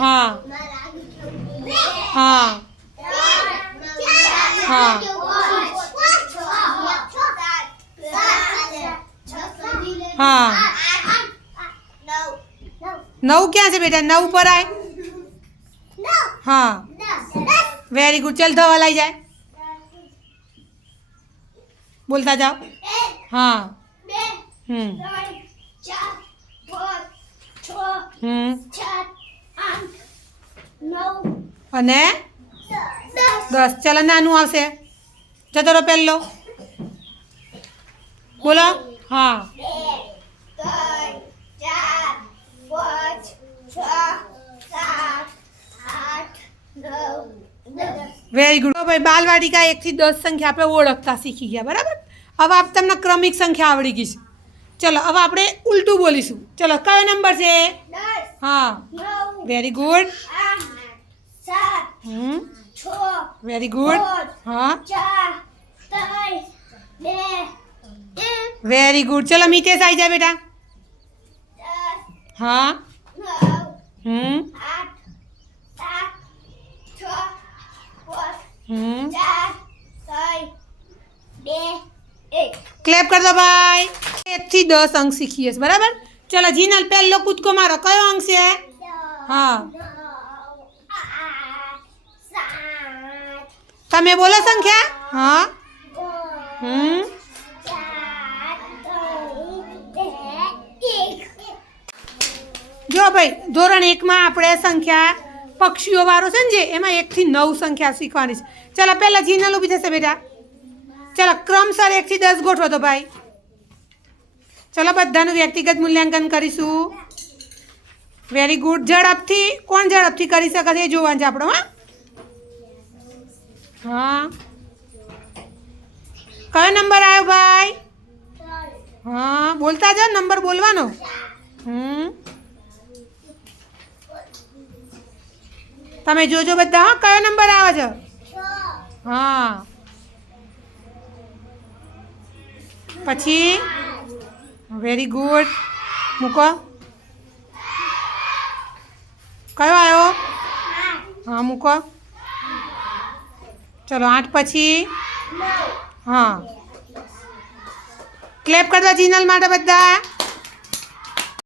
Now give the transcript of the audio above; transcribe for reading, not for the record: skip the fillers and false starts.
हाँ हाँ हाँ हाँ 9 क्या है बेटा 9 पर आए हाँ वेरी गुड चल दवा लाई जाए बोलता जाओ हाँ અને 10 ચલો નાનું આવશે જતો રહો પહેલો બોલો હા વેરી ગુડ ભાઈ બાલવાટિકા 1 થી 10 સંખ્યા આપણે ઓળખતા શીખી ગયા બરાબર હવે આપ તમને ક્રમિક સંખ્યા આવડી ગઈ છે ચલો હવે આપણે ઉલટું બોલીશું ચલો કયો નંબર છે 10 હા વેરી ગુડ 7 વેરી ગુડ हाँ वेरी गुड चलो मीठे से आई जाए बेटा हाँ क्लेप कर दो भाई 1 થી 10 अंक सीखिए बराबर चलो जीनल पहलो कूदको मारो कयो अंक से हाँ તમે બોલો સંખ્યા હા જો ભાઈ ધોરણ 1 માં આપણે સંખ્યા પક્ષીઓ વાળો છે ને જે એમાં 1 થી 9 સંખ્યા શીખવાની છે ચાલો પહેલા જીનલ ઊભી થશે બેટા ચાલો ક્રમસર 1 થી 10 ગોઠવો તો ભાઈ ચાલો બધાનું વ્યક્તિગત મૂલ્યાંકન કરીશું વેરી ગુડ ઝડપથી કોણ ઝડપથી કરી શકે છે એ જોવાનું છે આપણો હા हाँ कयो नंबर आयो भाई हाँ बोलता जाओ नंबर बोलवानो तमे जोजो बधा हाँ कयो नंबर आवे छे हाँ पछी वेरी गुड मूको कयो आयो हाँ मूको चलो 8 पछी हाँ क्लेप कर दो जीनल माटे बधा